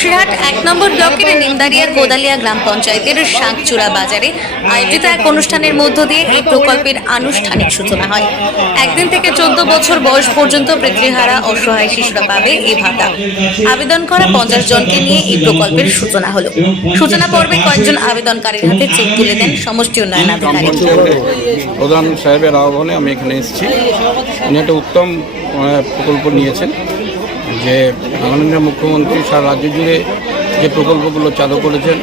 বসিরহাট এক নম্বর ব্লকের নিমদারিয়ার কোদালিয়া গ্রাম পঞ্চায়েতের শাঁকচূড়া বাজারে আয়োজিত এক অনুষ্ঠানের মধ্য দিয়ে এই প্রকল্পের আনুষ্ঠানিক সূচনা হয়। একদিন থেকে চোদ্দ বছর বয়স পর্যন্ত পিতৃহারা অসহায় শিশুরা পাবে এই ভাতা। আবেদন করা পঞ্চাশ জনকে নিয়ে এই প্রকল্পের সূচনা হলো। সূচনা পর্বে কয়েকজন আবেদনকারীর হাতে চেক তুলে দেন সমষ্টি উন্নয়ন আধিকারিক। প্রধান সাহেবের আহ্বানে আমি এখানে এসেছি। উনি একটা উত্তম প্রকল্প নিয়েছেন। যে মাননীয় মুখ্যমন্ত্রী সারা রাজ্য জুড়ে যে প্রকল্পগুলো চালু করেছেন,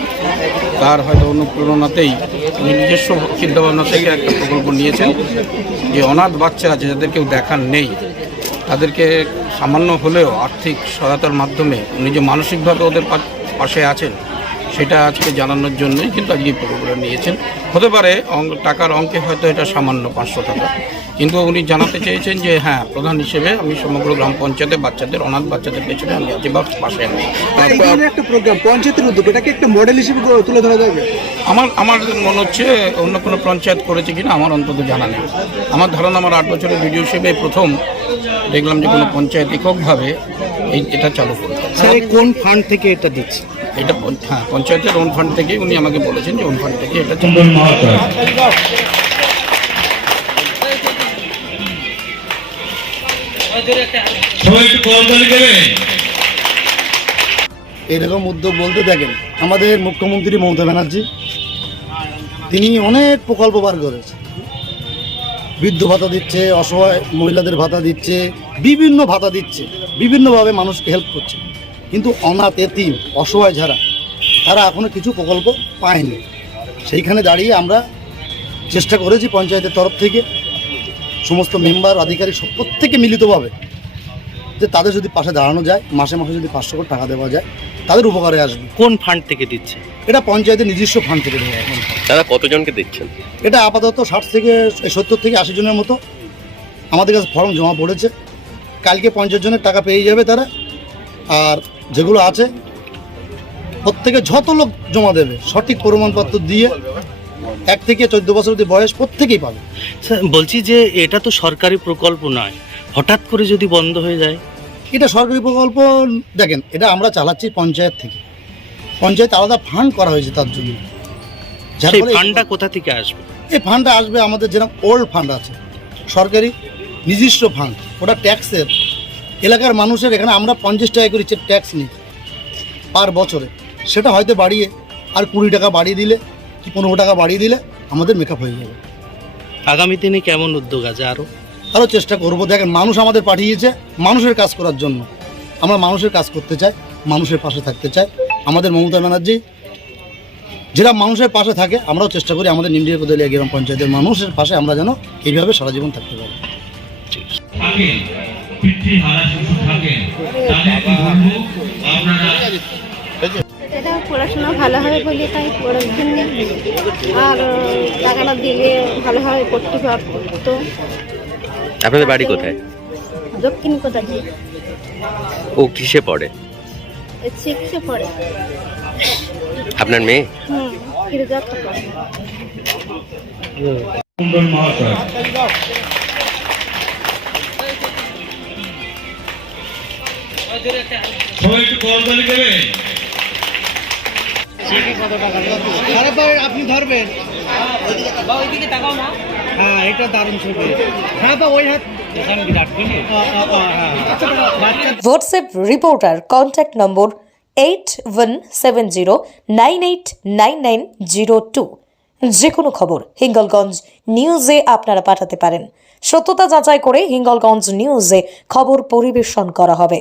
তার হয়তো অনুপ্রেরণাতেই উনি নিজস্ব চিন্তাভাবনা থেকে একটা প্রকল্প নিয়েছেন, যে অনাথ বাচ্চা আছে যাদের কেউ দেখার নেই, তাদেরকে সামান্য হলেও আর্থিক সহায়তার মাধ্যমে উনি যে মানসিকভাবে ওদের পাশে আছেন সেটা আজকে জানানোর জন্যই কিন্তু আজকে প্রকল্পটা নিয়েছেন। হতে পারে অঙ্ক- টাকার অঙ্কে হয়তো এটা সামান্য পাঁচশো টাকা। কিন্তু উনি জানাতে চেয়েছেন যে হ্যাঁ প্রধান হিসেবে আমি সমগ্র গ্রাম পঞ্চায়েতে বাচ্চাদের অনাথ বাচ্চাদের পেছনে আমি আছি। বা পাশে আমি একটা প্রোগ্রাম পঞ্চায়েতের উদ্যোগ এটাকে একটা মডেল হিসেবে তুলে ধরা যাবে? আমার আমার মনে হচ্ছে অন্য কোনো পঞ্চায়েত করেছে কিনা আমার অন্তত জানা নেই। আমার ধারণা আমার আট বছরের ভিডিও হিসেবে প্রথম দেখলাম যে কোনো পঞ্চায়েত এককভাবে এটা চালু করবে স্যার কোন ফান্ড থেকে এটা দিচ্ছে? এটা হ্যাঁ পঞ্চায়েতের ওন ফান্ড থেকে উনি আমাকে বলেছেন যে ওন ফান্ড থেকে এটা চালু এরকম উদ্যোগ বলতে দেখেন আমাদের মুখ্যমন্ত্রী মমতা ব্যানার্জি তিনি অনেক প্রকল্প বার করেছে বৃদ্ধ ভাতা দিচ্ছে, অসহায় মহিলাদের ভাতা দিচ্ছে, বিভিন্ন ভাতা দিচ্ছে, বিভিন্নভাবে মানুষকে হেল্প করছে। কিন্তু অনাথ, এতিম, অসহায় যারা, তারা এখনও কিছু প্রকল্প পায়নি। সেইখানে দাঁড়িয়ে আমরা চেষ্টা করেছি পঞ্চায়েতের তরফ থেকে, সমস্ত মেম্বার আধিকারিক সব প্রত্যেকে মিলিতভাবে, যে তাদের যদি পাশে দাঁড়ানো যায়, মাসে মাসে যদি পাঁচশো করে টাকা দেওয়া যায় তাদের উপকারে আসবে। কোন ফান্ড থেকে দিচ্ছে? এটা পঞ্চায়েতের নিজস্ব ফান্ড থেকে দেওয়া দাদা কতজনকে দিচ্ছেন? এটা আপাতত ষাট থেকে সত্তর থেকে আশি জনের মতো। আমাদের কাছে ফর্ম জমা পড়েছে। কালকে পঞ্চাশ জনের টাকা পেয়ে যাবে তারা। আর যেগুলো আছে প্রত্যেকে যত লোক জমা দেবে সঠিক প্রমাণপত্র দিয়ে এক থেকে চোদ্দ বছর অবধি বয়স প্রত্যেকেই পাবে। স্যার বলছি যে এটা তো সরকারি প্রকল্প নয়। হঠাৎ করে যদি বন্ধ হয়ে যায় এটা সরকারি প্রকল্প দেখেন এটা আমরা চালাচ্ছি পঞ্চায়েত থেকে। পঞ্চায়েত আলাদা ফান্ড করা হয়েছে তার জন্য। যার সেই ফলে- ফান্ডটা কোথা থেকে আসবে? এই ফান্ডটা আসবে আমাদের যেরকম ওল্ড ফান্ড আছে সরকারি নিজস্ব ফান্ড ওটা ট্যাক্সের এলাকার মানুষের এখানে আমরা পঞ্চাশ টাকা করে ট্যাক্স নিই পার বছরে। সেটা হয়তো বাড়িয়ে আর কুড়ি টাকা বাড়িয়ে দিলে কি পনেরো টাকা বাড়িয়ে দিলে আমাদের মেকআপ হয়ে যাবে। আগামী দিনে কেমন উদ্যোগ আছে আরও? আরও চেষ্টা করব। দেখেন, মানুষ আমাদের পাঠিয়েছে মানুষের কাজ করার জন্য। আমরা মানুষের কাজ করতে চাই, মানুষের পাশে থাকতে চাই। আমাদের মমতা ব্যানার্জি, যেটা মানুষের পাশে থাকে, আমরাও চেষ্টা করি আমাদের নিমডিয়া কোদালিয়া গ্রাম পঞ্চায়েতের মানুষের পাশে আমরা যেন এইভাবে সারা জীবন থাকতে পারি। পড়াশোনা ভালো বলে তাই পড়ার জন্য। আর টাকাটা দিলে ভালোভাবে পড়তে পারতো। আপনাদের বাড়ি কোথায়? দক্ষিণ কোথা দিয়ে? ও কিসে পড়ে? সিক্সে পড়ে। আপনার মেয়ে? হুম কুন্দন মহাশয় সবাই একটু হ্যাঁ এটা দারুণ ছবি। হ্যাঁ বা ওই হাত WhatsApp reporter contact number eight one seven zero nine eight nine nine zero two যে কোনো খবর হিঙ্গলগঞ্জ নিউজে আপনারা পাঠাতে পারেন। সত্যতা যাচাই করে হিঙ্গলগঞ্জ নিউজে খবর পরিবেশন করা হবে।